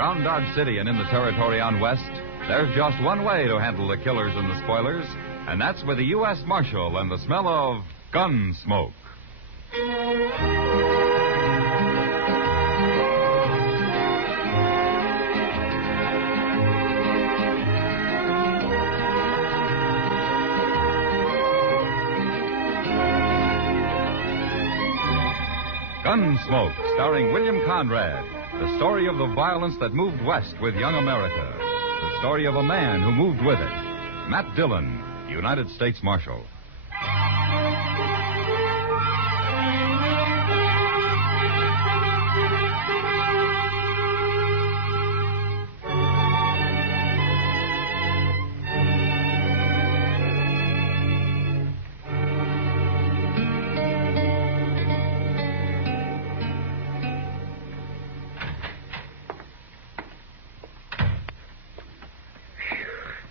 Around Dodge City and in the territory on West, there's just one way to handle the killers and the spoilers, and that's with the U.S. Marshal and the smell of gun smoke. Gunsmoke, starring William Conrad. The story of the violence that moved west with young America. The story of a man who moved with it. Matt Dillon, United States Marshal.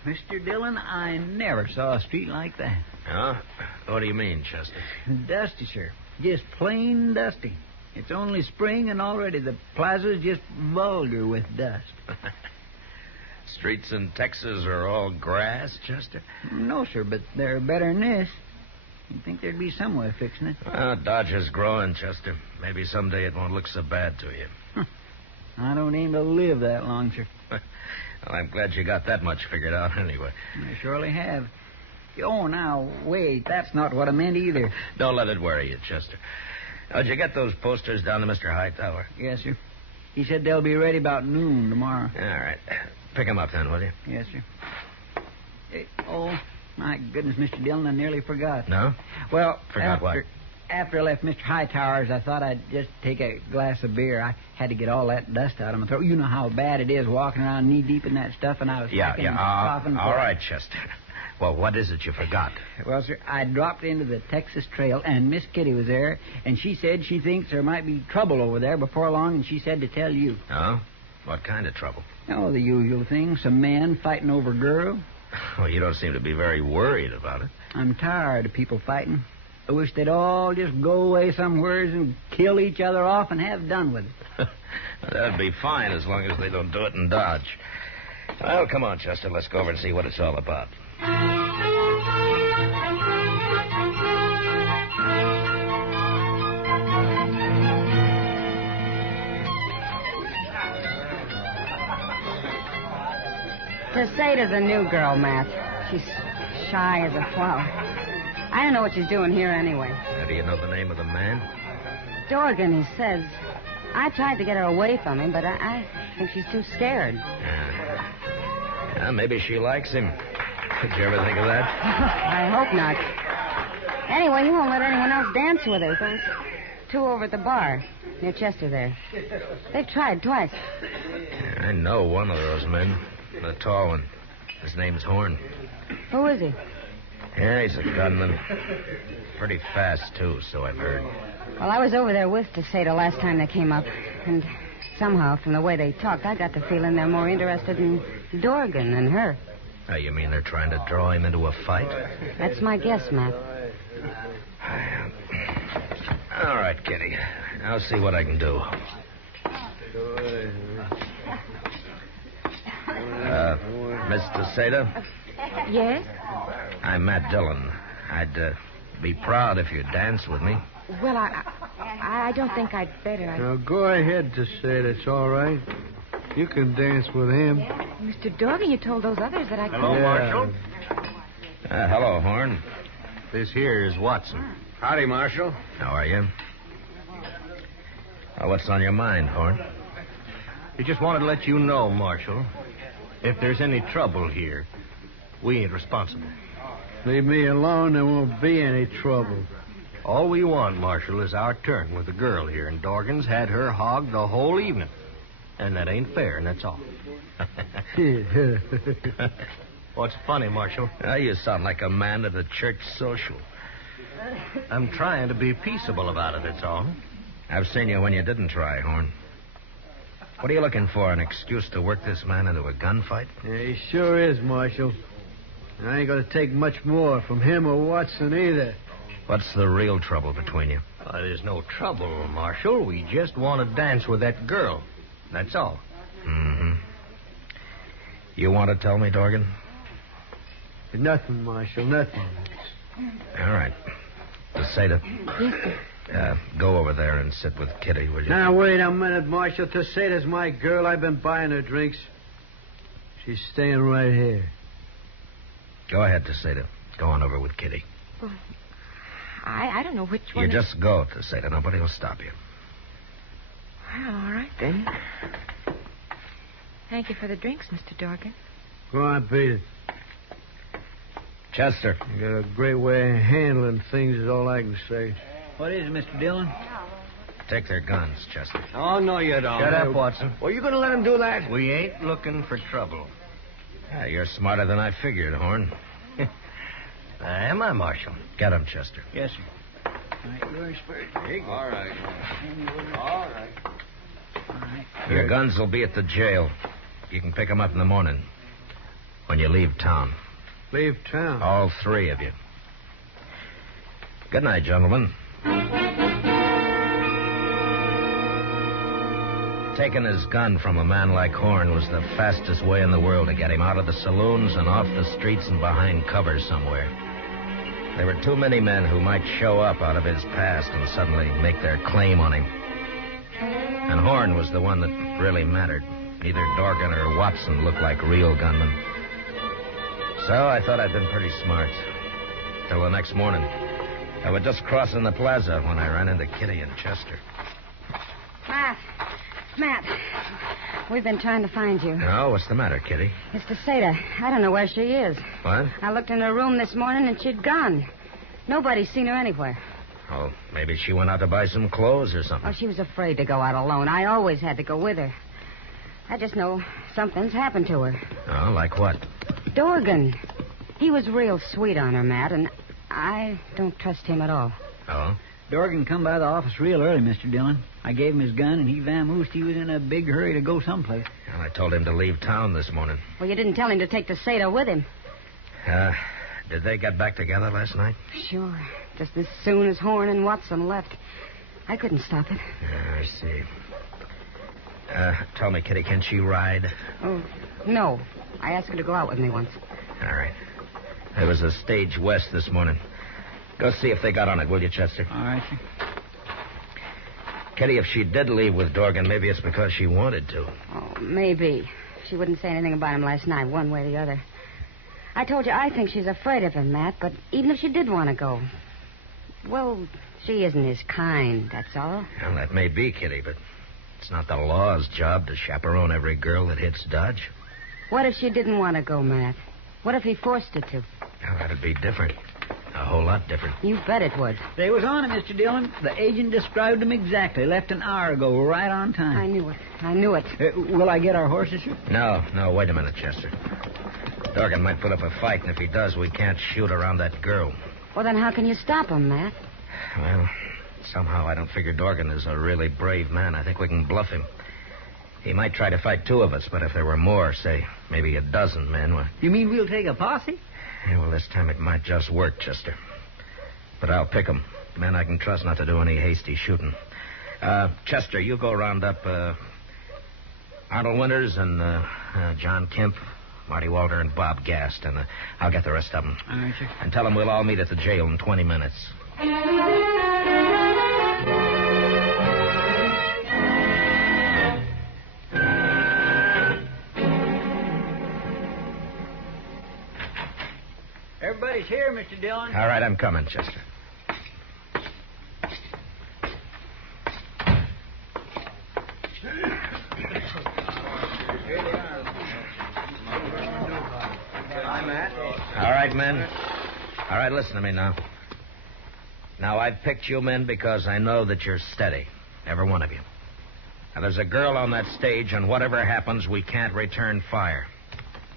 Mr. Dillon, I never saw a street like that. Huh? What do you mean, Chester? Dusty, sir. Just plain dusty. It's only spring, and already the plaza's just vulgar with dust. Streets in Texas are all grass, Chester? No, sir, but they're better than this. You'd think there'd be some way of fixing it. Well, Dodge is growing, Chester. Maybe someday it won't look so bad to you. I don't aim to live that long, sir. Well, I'm glad you got that much figured out anyway. I surely have. Oh, now, wait. That's not what I meant either. Don't let it worry you, Chester. Did you get those posters down to Mr. Hightower? Yes, sir. He said they'll be ready about noon tomorrow. All right. Pick them up then, will you? Yes, sir. Oh, my goodness, Mr. Dillon, I nearly forgot. No? Well, Forgot what? After I left Mr. Hightower's, I thought I'd just take a glass of beer. I had to get all that dust out of my throat. You know how bad it is walking around knee-deep in that stuff, and I was hacking and coughing. All right, Chester. Well, what is it you forgot? Well, sir, I dropped into the Texas Trail, and Miss Kitty was there, and she said she thinks there might be trouble over there before long, and she said to tell you. Oh? What kind of trouble? Oh, the usual thing. Some man fighting over a girl. Well, you don't seem to be very worried about it. I'm tired of people fighting. I wish they'd all just go away somewhere and kill each other off and have done with it. That'd be fine as long as they don't do it in Dodge. Well, come on, Chester. Let's go over and see what it's all about. Tacetta's a new girl, Matt. She's shy as a flower. I don't know what she's doing here anyway. How do you know the name of the man? Dorgan, he says. I tried to get her away from him, but I think she's too scared. Maybe she likes him. Did you ever think of that? I hope not. Anyway, he won't let anyone else dance with her. Those two over at the bar near Chester there. They've tried twice. I know one of those men. The tall one. His name's Horn. Who is he? Yeah, he's a gunman. Pretty fast, too, so I've heard. Well, I was over there with Tacetta last time they came up, and somehow, from the way they talked, I got the feeling they're more interested in Dorgan than her. Oh, you mean they're trying to draw him into a fight? That's my guess, Matt. All right, Kitty. I'll see what I can do. Miss Tacetta? Yes? I'm Matt Dillon. I'd be proud if you'd dance with me. Well, I don't think I'd better. Now, go ahead to say that's all right. You can dance with him. Mr. Dorgan, you told those others that I could. Hello, Marshal. Hello, Horn. This here is Watson. Howdy, Marshal. How are you? What's on your mind, Horn? We just wanted to let you know, Marshal, if there's any trouble here, we ain't responsible. Leave me alone, there won't be any trouble. All we want, Marshal, is our turn with the girl here, and Dorgan's had her hogged the whole evening. And that ain't fair, and that's all. What's funny, Marshal? You sound like a man at a church social. I'm trying to be peaceable about it, that's all. I've seen you when you didn't try, Horn. What are you looking for, an excuse to work this man into a gunfight? Yeah, he sure is, Marshal. I ain't going to take much more from him or Watson either. What's the real trouble between you? There's no trouble, Marshal. We just want to dance with that girl. That's all. Mm-hmm. You want to tell me, Dorgan? Nothing, Marshal, nothing. All right. Tacetta. Yes, sir. Go over there and sit with Kitty, will you? Now, wait a minute, Marshal. Tacetta's my girl. I've been buying her drinks. She's staying right here. Go ahead, Tacetta. Go on over with Kitty. Well, I don't know which one. You just go, Tacetta. Nobody will stop you. Well, all right, then. Thank you for the drinks, Mr. Dorgan. Go on, beat it. Chester. You got a great way of handling things is all I can say. What is it, Mr. Dillon? Take their guns, Chester. Oh, no, you don't. Shut up, Watson. Well, you going to let him do that? We ain't looking for trouble. You're smarter than I figured, Horn. Am I, Marshal? Get him, Chester. Yes, sir. All right, yours first. There you go. All right. All right. Your guns will be at the jail. You can pick them up in the morning when you leave town. Leave town? All three of you. Good night, gentlemen. Taking his gun from a man like Horn was the fastest way in the world to get him out of the saloons and off the streets and behind cover somewhere. There were too many men who might show up out of his past and suddenly make their claim on him. And Horn was the one that really mattered. Neither Dorgan or Watson looked like real gunmen. So I thought I'd been pretty smart. Till the next morning. I was just crossing the plaza when I ran into Kitty and Chester. Matt, we've been trying to find you. Oh, what's the matter, Kitty? It's Tacetta. I don't know where she is. What? I looked in her room this morning and she'd gone. Nobody's seen her anywhere. Oh, maybe she went out to buy some clothes or something. Oh, she was afraid to go out alone. I always had to go with her. I just know something's happened to her. Oh, like what? Dorgan. He was real sweet on her, Matt, and I don't trust him at all. Oh? Dorgan come by the office real early, Mr. Dillon. I gave him his gun, and he vamoosed. He was in a big hurry to go someplace. Well, I told him to leave town this morning. Well, you didn't tell him to take Tacetta with him. Did they get back together last night? Sure. Just as soon as Horn and Watson left. I couldn't stop it. I see. Tell me, Kitty, can she ride? Oh, no. I asked her to go out with me once. All right. There was a stage west this morning. Go see if they got on it, will you, Chester? All right, sir. Kitty, if she did leave with Dorgan, maybe it's because she wanted to. Oh, maybe. She wouldn't say anything about him last night, one way or the other. I told you I think she's afraid of him, Matt, but even if she did want to go, well, she isn't his kind, that's all. Well, that may be, Kitty, but it's not the law's job to chaperone every girl that hits Dodge. What if she didn't want to go, Matt? What if he forced her to? Well, that'd be different. A whole lot different. You bet it would. They was on him, Mr. Dillon. The agent described him exactly. Left an hour ago, right on time. I knew it. Will I get our horses, sir? No, wait a minute, Chester. Dorgan might put up a fight, and if he does, we can't shoot around that girl. Well, then how can you stop him, Matt? Well, somehow I don't figure Dorgan is a really brave man. I think we can bluff him. He might try to fight two of us, but if there were more, say, maybe a dozen men... Well... You mean we'll take a posse? Yeah, well, this time it might just work, Chester. But I'll pick 'em. Men I can trust not to do any hasty shooting. Chester, you go round up Arnold Winters and John Kemp, Marty Walter, and Bob Gast, and I'll get the rest of them. All right, sir. And tell them we'll all meet at the jail in 20 minutes. Everybody's here, Mr. Dillon. All right, I'm coming, Chester. Hi, Matt. All right, men. All right, listen to me now. Now, I've picked you men because I know that you're steady, every one of you. Now, there's a girl on that stage, and whatever happens, we can't return fire.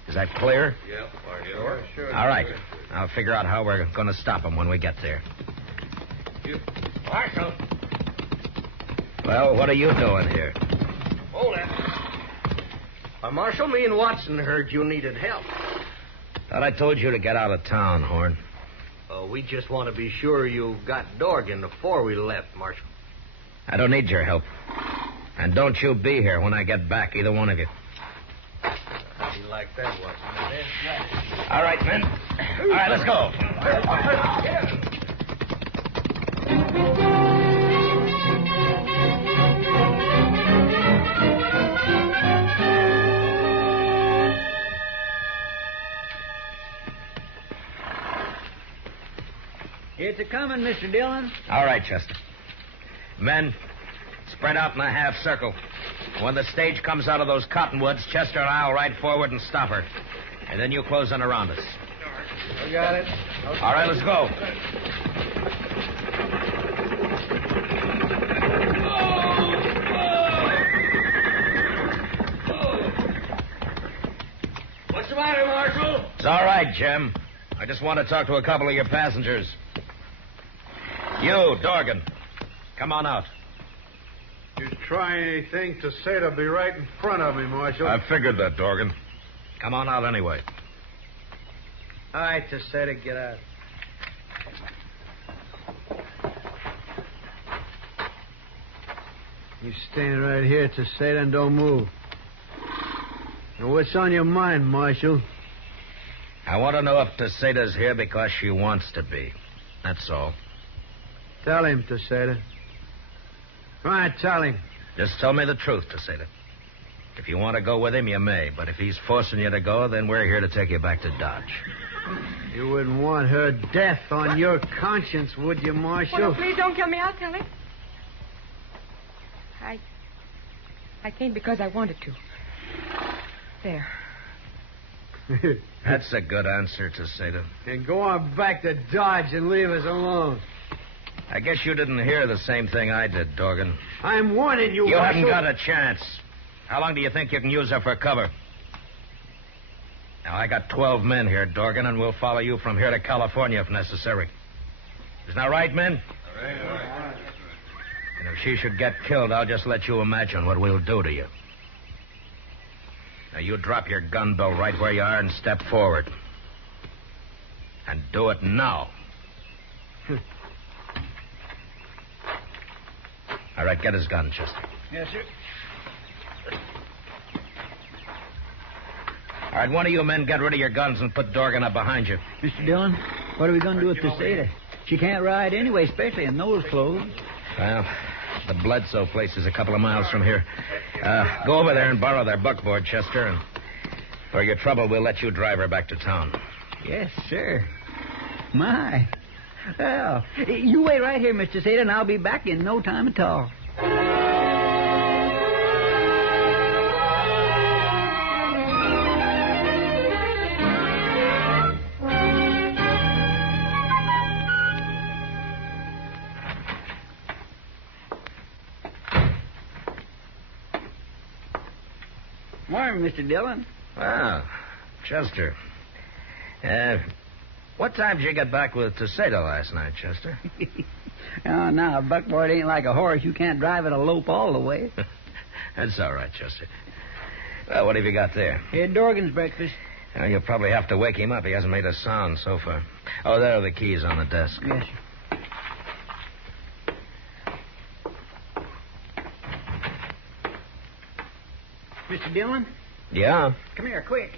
Is that clear? Yep. Sure. All right. I'll figure out how we're going to stop them when we get there. Marshal. Well, what are you doing here? Hold it. Marshal, me and Watson heard you needed help. Thought I told you to get out of town, Horn. We just want to be sure you got Dorgan before we left, Marshal. I don't need your help. And don't you be here when I get back, either one of you. How'd you like like that, Watson. All right, men. All right, let's go. It's a-coming, Mr. Dillon. All right, Chester. Men, spread out in a half circle. When the stage comes out of those cottonwoods, Chester and I'll ride forward and stop her. And then you close in around us. I got it. All right, let's go. What's the matter, Marshal? It's all right, Jim. I just want to talk to a couple of your passengers. You, Dorgan. Come on out. You try anything, Tacetta be right in front of me, Marshal. I figured that, Dorgan. Come on out anyway. All right, Tacetta, get out. You stand right here, Tacetta, and don't move. Now, what's on your mind, Marshal? I want to know if Tacetta's here because she wants to be. That's all. Tell him, Tacetta. Come on, tell him. Just tell me the truth, Tacetta. If you want to go with him, you may. But if he's forcing you to go, then we're here to take you back to Dodge. You wouldn't want her death on your conscience, would you, Marshal? Oh, no, please don't kill me. I'll tell him. I came because I wanted to. There. That's a good answer, Tacetta. And go on back to Dodge and leave us alone. I guess you didn't hear the same thing I did, Dorgan. I'm warning you, You Marshal. haven't got a chance. How long do you think you can use her for cover? Now, I got 12 men here, Dorgan, and we'll follow you from here to California if necessary. Isn't that right, men? All right. And if she should get killed, I'll just let you imagine what we'll do to you. Now, you drop your gun belt right where you are and step forward. And do it now. All right, get his gun, Chester. Yes, sir. All right, one of you men get rid of your guns and put Dorgan up behind you. Mr. Dillon, what are we going to do with Tacetta? She can't ride anyway, especially in those clothes. Well, the Bledsoe place is a couple of miles from here. Go over there and borrow their buckboard, Chester, and for your trouble, we'll let you drive her back to town. Yes, sir. My. Well, you wait right here, Mr. Tacetta, and I'll be back in no time at all. Morning, Mr. Dillon. Well, Chester. What time did you get back with Tacetta last night, Chester? Oh, now, a buckboard ain't like a horse. You can't drive it a lope all the way. That's all right, Chester. Well, what have you got there? Here, Dorgan's breakfast. Well, you'll probably have to wake him up. He hasn't made a sound so far. Oh, there are the keys on the desk. Yes, sir. Mr. Dillon? Yeah? Come here, quick.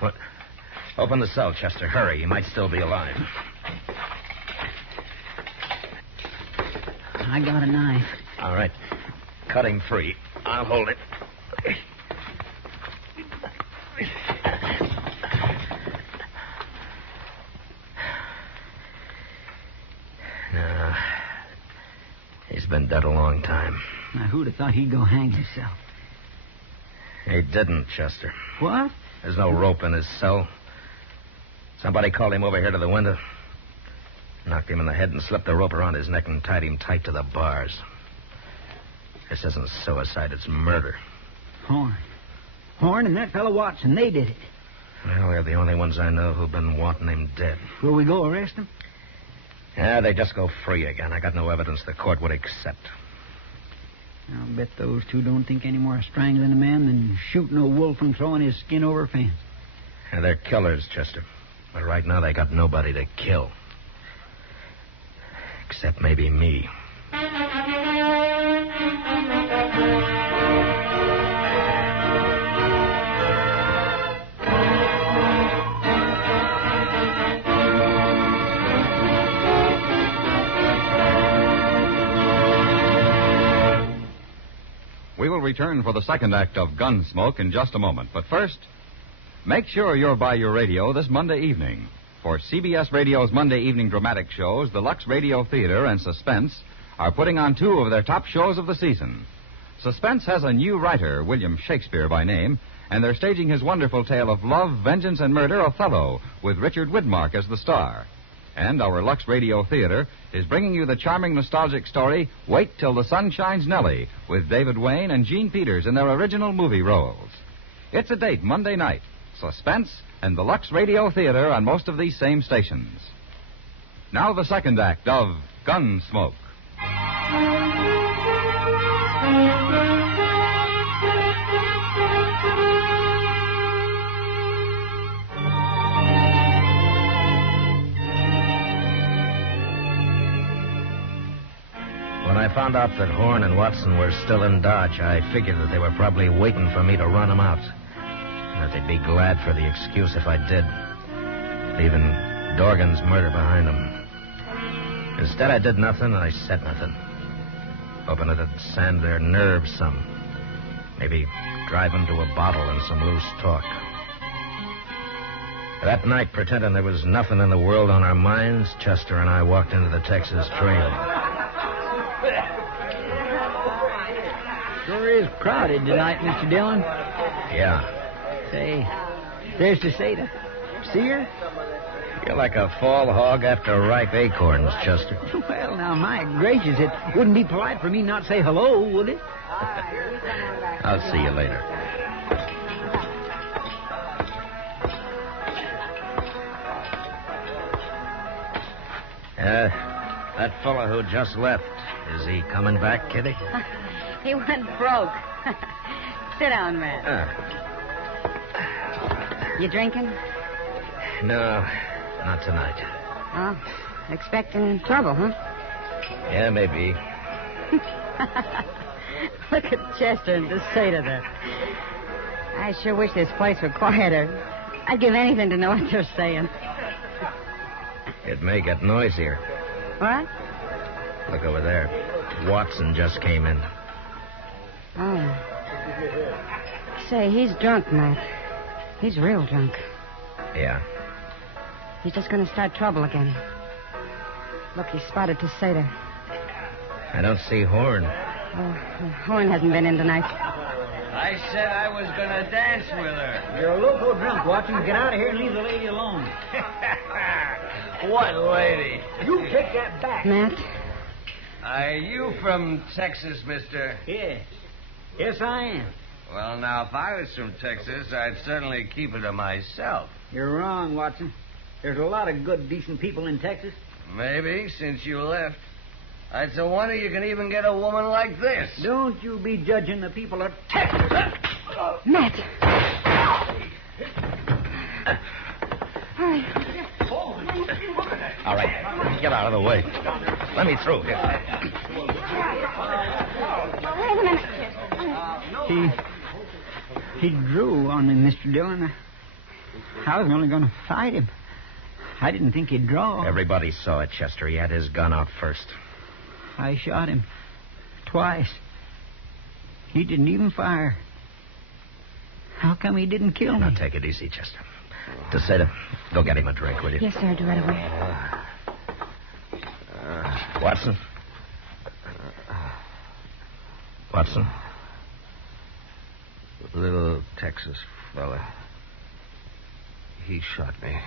What? Open the cell, Chester. Hurry. He might still be alive. I got a knife. All right. Cut him free. I'll hold it. No. He's been dead a long time. Now, who'd have thought he'd go hang himself? He didn't, Chester. What? There's no rope in his cell. Somebody called him over here to the window. Knocked him in the head and slipped the rope around his neck and tied him tight to the bars. This isn't suicide, it's murder. Horn and that fellow Watson, they did it. Well, they're the only ones I know who've been wanting him dead. Will we go arrest him? Yeah, they just go free again. I got no evidence the court would accept. I'll bet those two don't think any more of strangling a man than shooting a wolf and throwing his skin over a fence. Yeah, they're killers, Chester. But right now they got nobody to kill. Except maybe me. We will return for the second act of Gunsmoke in just a moment. But first, make sure you're by your radio this Monday evening. For CBS Radio's Monday evening dramatic shows, the Lux Radio Theater and Suspense are putting on two of their top shows of the season. Suspense has a new writer, William Shakespeare by name, and they're staging his wonderful tale of love, vengeance, and murder, Othello, with Richard Widmark as the star. And our Lux Radio Theater is bringing you the charming nostalgic story, Wait Till the Sun Shines Nellie, with David Wayne and Gene Peters in their original movie roles. It's a date Monday night. Suspense and the Lux Radio Theater on most of these same stations. Now the second act of Gunsmoke. When I found out that Horn and Watson were still in Dodge, I figured that they were probably waiting for me to run them out. That they'd be glad for the excuse if I did, leaving Dorgan's murder behind them. Instead, I did nothing and I said nothing, hoping it'd sand their nerves some. Maybe drive them to a bottle and some loose talk. That night, pretending there was nothing in the world on our minds, Chester and I walked into the Texas Trail. Sure is crowded tonight, Mr. Dillon. Yeah. Say, there's Tacetta. See her? You're like a fall hog after ripe acorns, Chester. Well, now, my gracious, it wouldn't be polite for me not to say hello, would it? I'll see you later. That fella who just left, is he coming back, Kitty? He went broke. Sit down, man. You drinking? No, not tonight. Oh, expecting trouble, huh? Yeah, maybe. Look at Chester and Tacetta there. I sure wish this place were quieter. I'd give anything to know what they're saying. It may get noisier. What? Look over there. Watson just came in. Oh. Say, he's drunk, Matt. He's real drunk. Yeah. He's just going to start trouble again. Look, he spotted Tacetta. I don't see Horn. Oh, Horn hasn't been in tonight. I said I was going to dance with her. You're a loco drunk, Watson. Get out of here and leave the lady alone. What lady? You take that back. Matt? Are you from Texas, mister? Yes. Yes, I am. Well, now, if I was from Texas, I'd certainly keep it to myself. You're wrong, Watson. There's a lot of good, decent people in Texas. Maybe, since you left. It's a wonder you can even get a woman like this. Don't you be judging the people of Texas. Matt! All right, get out of the way. Let me through here. Wait a minute. He drew on me, Mr. Dillon. I was only going to fight him. I didn't think he'd draw. Everybody saw it, Chester. He had his gun out first. I shot him twice. He didn't even fire. How come he didn't kill me? Now, take it easy, Chester. Tacetta, go get him a drink, will you? Yes, sir, I'll do right away. Watson? Watson? Little Texas fella. He shot me.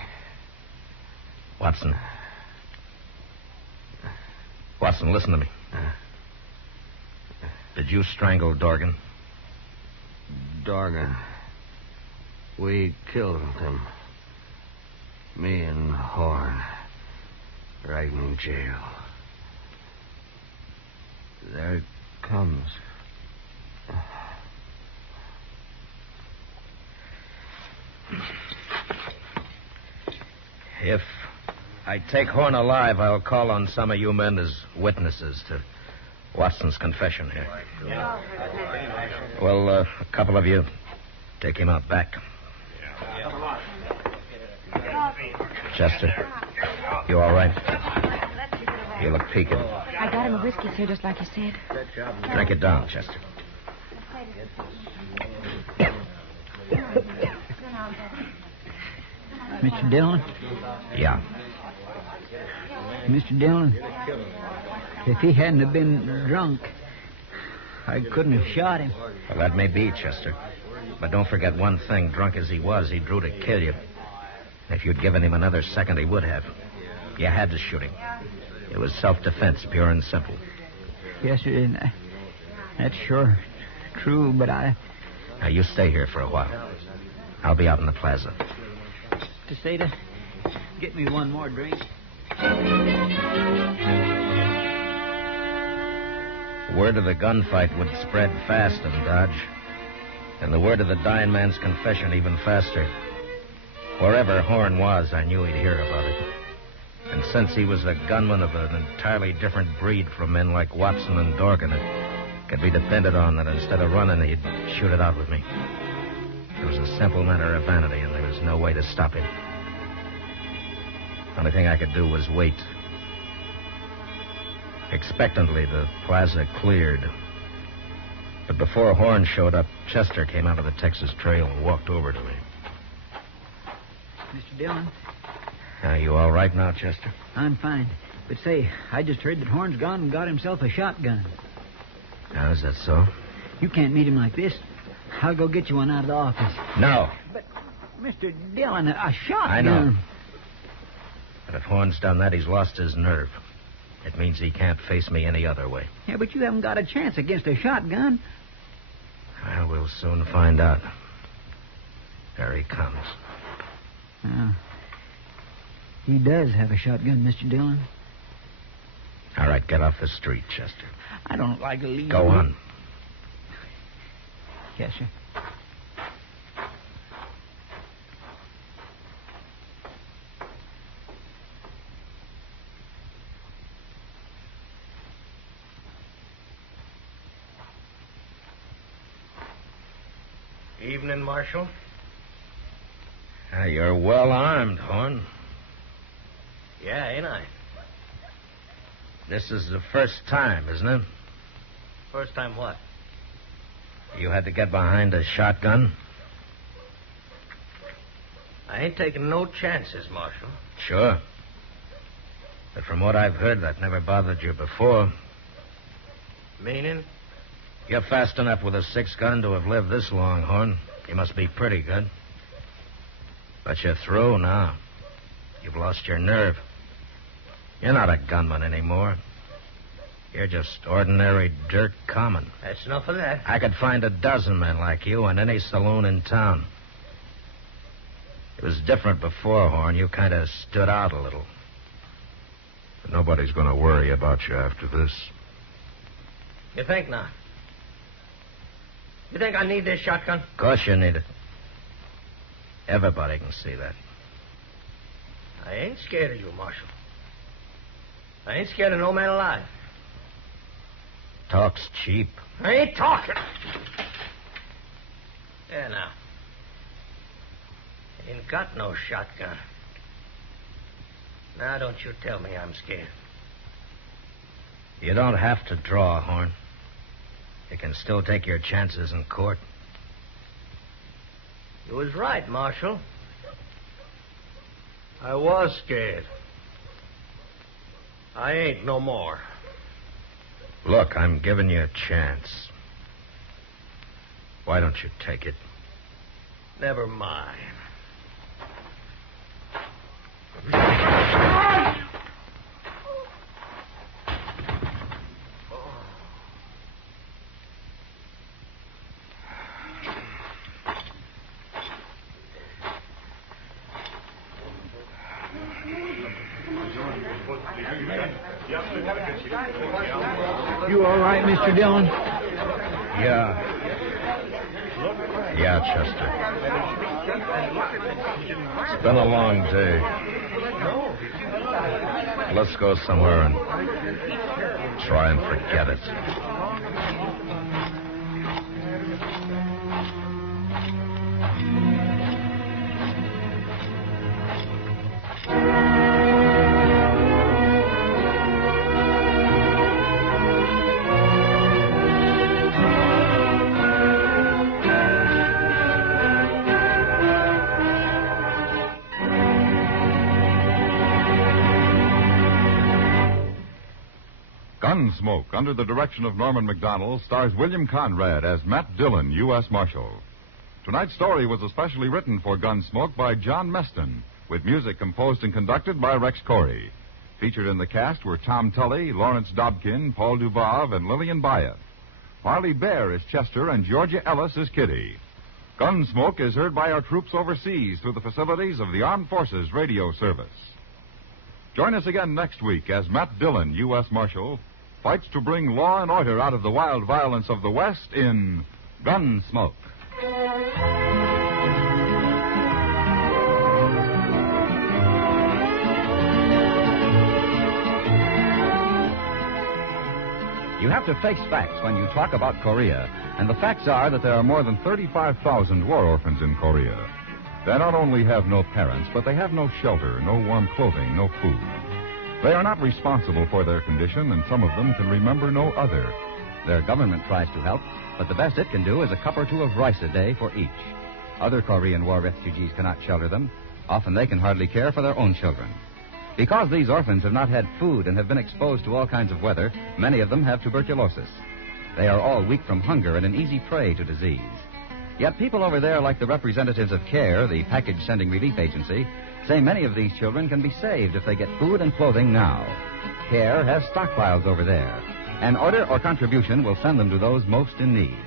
Watson. Watson, listen to me. Did you strangle Dorgan? Dorgan. We killed him. Me and Horn. Right in jail. There it comes. If I take Horn alive, I'll call on some of you men as witnesses to Watson's confession here. Well, a couple of you take him out back. Chester, you all right? You look peaked. I got him a whiskey, sir, just like you said. Drink it down, Chester. Mr. Dillon? Yeah. Mr. Dillon, if he hadn't have been drunk, I couldn't have shot him. Well, that may be, Chester. But don't forget one thing. Drunk as he was, he drew to kill you. If you'd given him another second, he would have. You had to shoot him. It was self-defense, pure and simple. Yes, sir. That's sure true, but I... Now, you stay here for a while. I'll be out in the plaza. Tacetta, get me one more drink. Word of the gunfight would spread fast in Dodge. And the word of the dying man's confession even faster. Wherever Horn was, I knew he'd hear about it. And since he was a gunman of an entirely different breed from men like Watson and Dorgan, it could be depended on that instead of running, he'd shoot it out with me. It was a simple matter of vanity, and there was no way to stop him. Only thing I could do was wait. Expectantly, the plaza cleared. But before Horn showed up, Chester came out of the Texas Trail and walked over to me. Mr. Dillon? Are you all right now, Chester? I'm fine. But say, I just heard that Horn's gone and got himself a shotgun. Now, is that so? You can't meet him like this. I'll go get you one out of the office. No. But, Mr. Dillon, a shotgun... I know. But if Horn's done that, he's lost his nerve. It means he can't face me any other way. Yeah, but you haven't got a chance against a shotgun. Well, we'll soon find out. There he comes. He does have a shotgun, Mr. Dillon. All right, get off the street, Chester. I don't like to leave. Go on. Yes, sir. Evening, Marshal. You're well armed, Horn. Yeah, ain't I? This is the first time, isn't it? First time what? You had to get behind a shotgun? I ain't taking no chances, Marshal. Sure. But from what I've heard, that never bothered you before. Meaning? You're fast enough with a 6-gun to have lived this long, Horn. You must be pretty good. But you're through now. You've lost your nerve. You're not a gunman anymore. You're just ordinary dirt common. That's enough of that. I could find a dozen men like you in any saloon in town. It was different before, Horn. You kind of stood out a little. But nobody's going to worry about you after this. You think not? You think I need this shotgun? Of course you need it. Everybody can see that. I ain't scared of you, Marshal. I ain't scared of no man alive. Talk's cheap. I ain't talking. There now. Ain't got no shotgun. Now don't you tell me I'm scared. You don't have to draw, Horn. You can still take your chances in court. You was right, Marshal. I was scared. I ain't no more. Look, I'm giving you a chance. Why don't you take it? Never mind. You all right, Mr. Dillon? Yeah. Yeah, Chester. It's been a long day. Let's go somewhere and try and forget it. Gunsmoke, under the direction of Norman McDonald, stars William Conrad as Matt Dillon, U.S. Marshal. Tonight's story was especially written for Gunsmoke by John Meston, with music composed and conducted by Rex Corey. Featured in the cast were Tom Tully, Lawrence Dobkin, Paul Dubov, and Lillian Bayeth. Harley Bear is Chester, and Georgia Ellis is Kitty. Gunsmoke is heard by our troops overseas through the facilities of the Armed Forces Radio Service. Join us again next week as Matt Dillon, U.S. Marshal, fights to bring law and order out of the wild violence of the West in Gunsmoke. You have to face facts when you talk about Korea, and the facts are that there are more than 35,000 war orphans in Korea. They not only have no parents, but they have no shelter, no warm clothing, no food. They are not responsible for their condition, and some of them can remember no other. Their government tries to help, but the best it can do is a cup or two of rice a day for each. Other Korean war refugees cannot shelter them. Often they can hardly care for their own children. Because these orphans have not had food and have been exposed to all kinds of weather, many of them have tuberculosis. They are all weak from hunger and an easy prey to disease. Yet people over there, like the representatives of CARE, the package sending relief agency, say many of these children can be saved if they get food and clothing now. CARE has stockpiles over there. An order or contribution will send them to those most in need.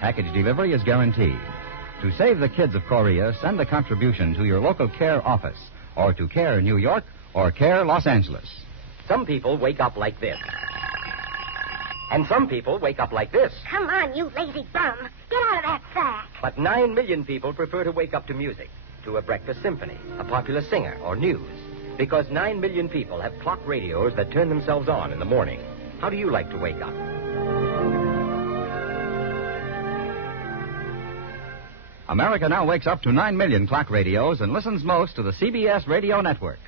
Package delivery is guaranteed. To save the kids of Korea, send a contribution to your local CARE office, or to CARE New York, or CARE Los Angeles. Some people wake up like this. And some people wake up like this. Come on, you lazy bum. Get out of that sack. But 9 million people prefer to wake up to music, to a breakfast symphony, a popular singer, or news. Because 9 million people have clock radios that turn themselves on in the morning. How do you like to wake up? America now wakes up to 9 million clock radios and listens most to the CBS radio network.